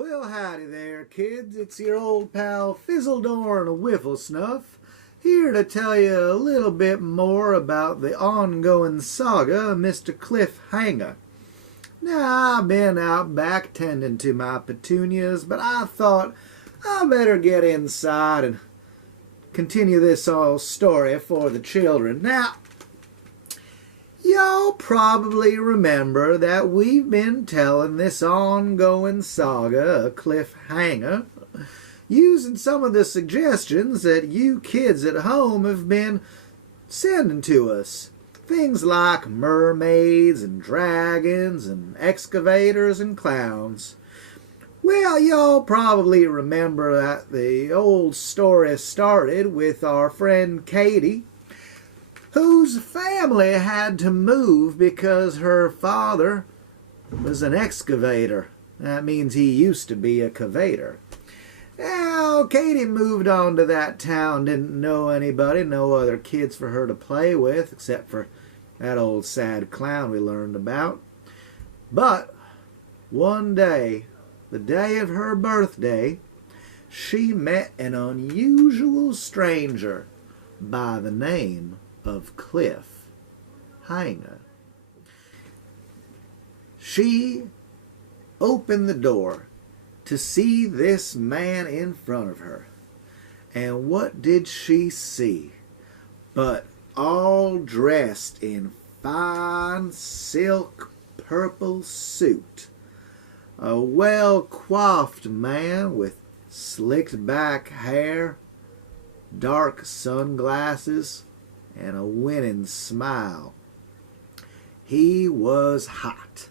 Well, howdy there, kids. It's your old pal Fizzledorn Wifflesnuff, here to tell you a little bit more about the ongoing saga of Mr. Clyff Hanga. Now, I've been out back tending to my petunias, but I thought I better get inside and continue this old story for the children. Now, y'all probably remember that we've been telling this ongoing saga of Clyff Hanga, using some of the suggestions that you kids at home have been sending to us. Things like mermaids and dragons and excavators and clowns. Well, y'all probably remember that the old story started with our friend Katie, whose family had to move because her father was an excavator. That means he used to be a cavator. Now, Katie moved on to that town, didn't know anybody, no other kids for her to play with, except for that old sad clown we learned about. But one day, the day of her birthday, she met an unusual stranger by the name of Clyff Hanga. She opened the door to see this man in front of her. And what did she see but all dressed in fine silk purple suit, a well-coiffed man with slicked back hair, dark sunglasses, and a winning smile. He was hot,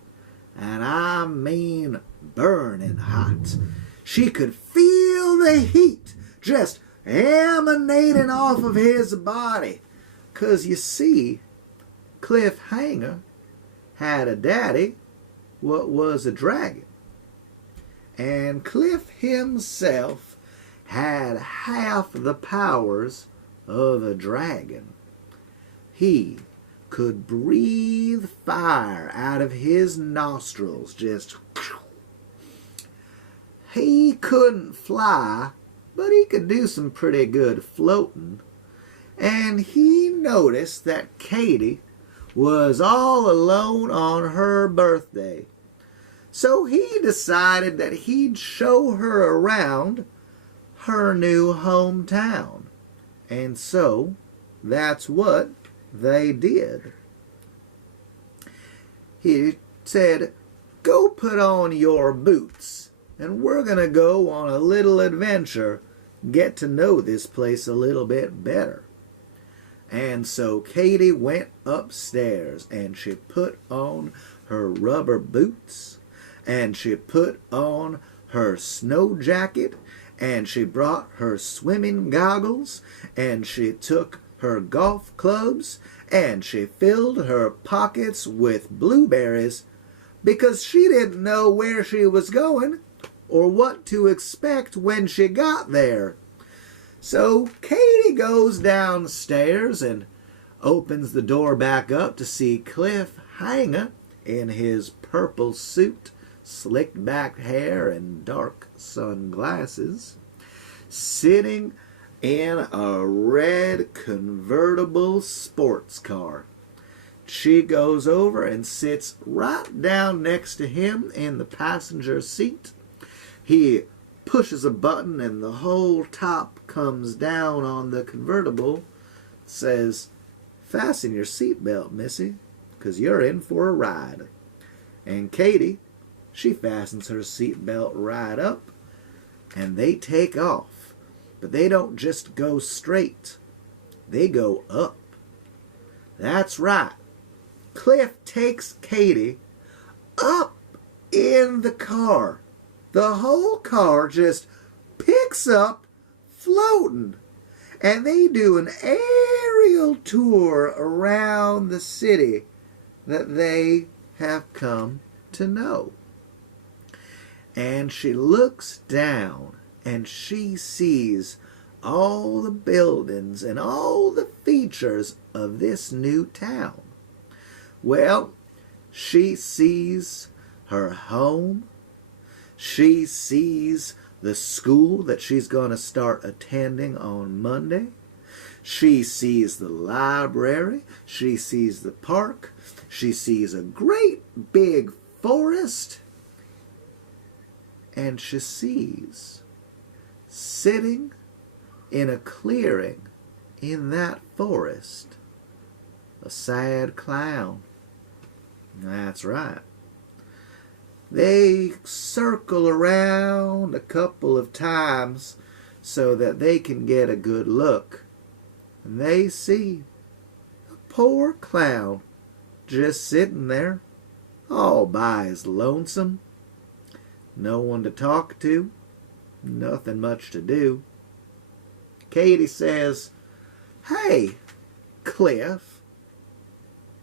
and I mean burning hot. She could feel the heat just emanating off of his body. 'Cause you see, Clyff Hanga had a daddy what was a dragon. And Clyff himself had half the powers of a dragon. He could breathe fire out of his nostrils, just... He couldn't fly, but he could do some pretty good floating. And he noticed that Katie was all alone on her birthday. So he decided that he'd show her around her new hometown. And so that's what they did. He said, "Go put on your boots, and we're going to go on a little adventure, get to know this place a little bit better." And so Katie went upstairs, and she put on her rubber boots, and she put on her snow jacket, and she brought her swimming goggles, and she took her golf clubs, and she filled her pockets with blueberries, because she didn't know where she was going or what to expect when she got there. So Katie goes downstairs and opens the door back up to see Clyff Hanga in his purple suit, slicked back hair, and dark sunglasses, sitting in a red convertible sports car. She goes over and sits right down next to him in the passenger seat. He pushes a button and the whole top comes down on the convertible. It says, "Fasten your seatbelt, missy, 'cause you're in for a ride." And Katie, she fastens her seatbelt right up, and they take off. But they don't just go straight. They go up. That's right. Clyff takes Katie up in the car. The whole car just picks up floating. And they do an aerial tour around the city that they have come to know. And she looks down, and she sees all the buildings and all the features of this new town. Well, she sees her home, She sees the school that she's going to start attending on Monday. She sees the library. She sees the park. She sees a great big forest. And she sees, sitting in a clearing in that forest, a sad clown. That's right. They circle around a couple of times so that they can get a good look. And they see a poor clown just sitting there all by his lonesome. No one to talk to, nothing much to do. Katie says, "Hey, Cliff,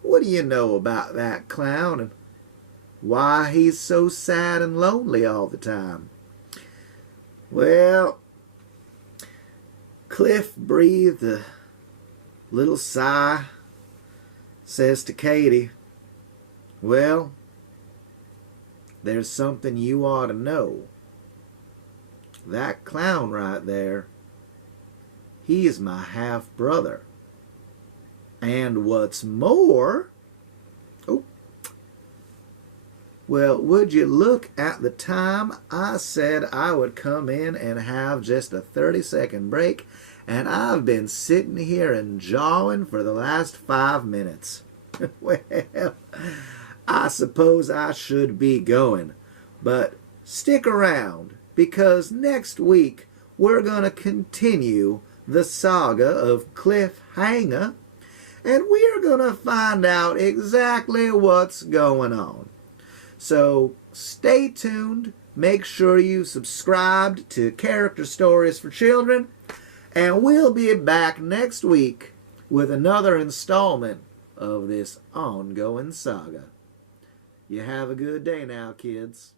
what do you know about that clown and why he's so sad and lonely all the time?" Well, Cliff breathed a little sigh, says to Katie, "Well, there's something you ought to know. That clown right there, he is my half-brother. And what's more," well, would you look at the time? I said I would come in and have just a 30-second break, and I've been sitting here and jawing for the last 5 minutes. Well, I suppose I should be going, but stick around, because next week we're going to continue the Saga of Clyff Hanga, and we're going to find out exactly what's going on. So stay tuned, make sure you subscribed to Character Stories for Children, and we'll be back next week with another installment of this ongoing saga. You have a good day now, kids.